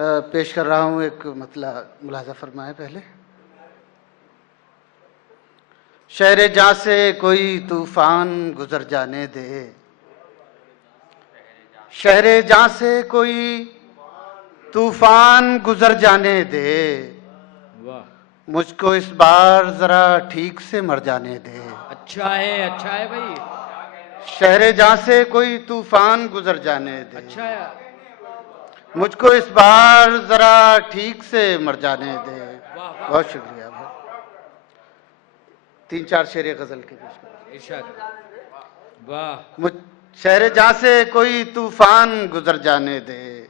पेश कर रहा हूँ एक मतलब मुलाजा फरमाए पहले। शहरे जहाँ से कोई तूफान गुजर जाने दे, शहरे जहाँ से कोई तूफान गुजर जाने दे, मुझको इस बार जरा ठीक से मर जाने दे। अच्छा है भाई। शहरे जहाँ से कोई तूफान गुजर जाने दे, अच्छा है। मुझको इस बार जरा ठीक से मर जाने दे। बहुत शुक्रिया भाई। 3-4 शेर गजल के पेश कर। वाह। शहरे जहाँ से कोई तूफान गुजर जाने दे,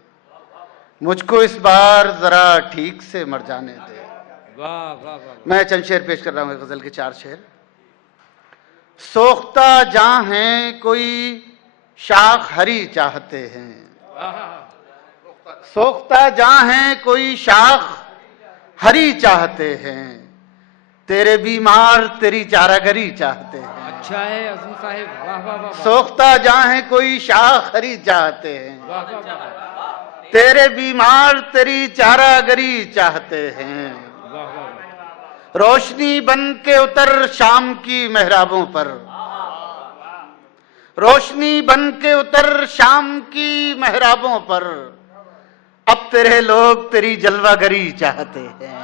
मुझको इस बार जरा ठीक से मर जाने दे। वाह वाह वाह। मैं चंद शेर पेश कर रहा हूँ गजल के 4 शेर। सोख्ता जहाँ है कोई शाख हरी चाहते हैं, सोख्ता जहाँ है कोई शाख हरी चाहते हैं, तेरे बीमार तेरी चारागरी चाहते हैं। अच्छा है अज़ीम साहिब। वाह वाह वाह। सोख्ता जहाँ है कोई शाख हरी चाहते हैं, वाह वाह वाह। तेरे बीमार तेरी चारागरी चाहते हैं। वाह वाह। रोशनी बन के उतर शाम की मेहराबों पर, रोशनी बन के उतर शाम की मेहराबों पर, अब तेरे लोग तेरी जलवागरी चाहते हैं।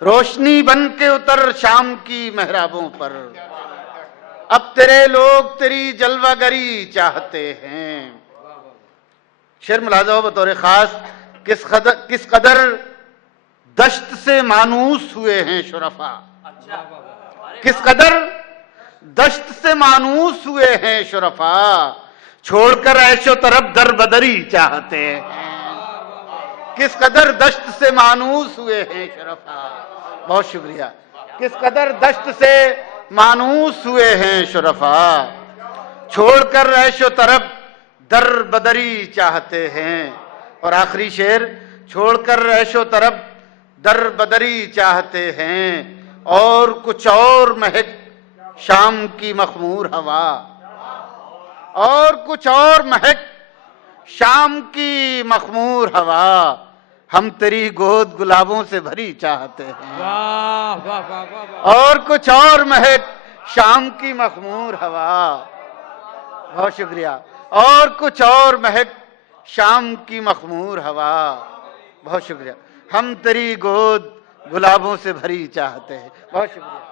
रोशनी बन के उतर शाम की मेहराबों पर, अब तेरे लोग तेरी जलवागरी चाहते हैं। शेर मुलाजा हो बतौर खास। किस कदर दश्त से मानूस हुए हैं शुरफा, किस कदर दश्त से मानूस हुए हैं शुरफा, छोड़कर ऐशो तरफ दर बदरी चाहते हैं। किस कदर दश्त से मानूस हुए हैं शुरफा। बहुत शुक्रिया। किस कदर दश्त से मानूस हुए हैं शुरफा, छोड़कर ऐशो तरफ दर बदरी चाहते हैं। और आखिरी शेर, छोड़कर ऐशो तरफ दर बदरी चाहते हैं, और कुछ और महक शाम की मखमूर हवा, और कुछ और महक शाम की मखमूर हवा, हम तेरी गोद गुलाबों से भरी चाहते हैं। वाह वाह वाह वाह। और कुछ और महक शाम की मखमूर हवा। बहुत शुक्रिया। और कुछ और महक शाम की मखमूर हवा। बहुत शुक्रिया। हम तेरी गोद गुलाबों से भरी चाहते हैं। बहुत शुक्रिया।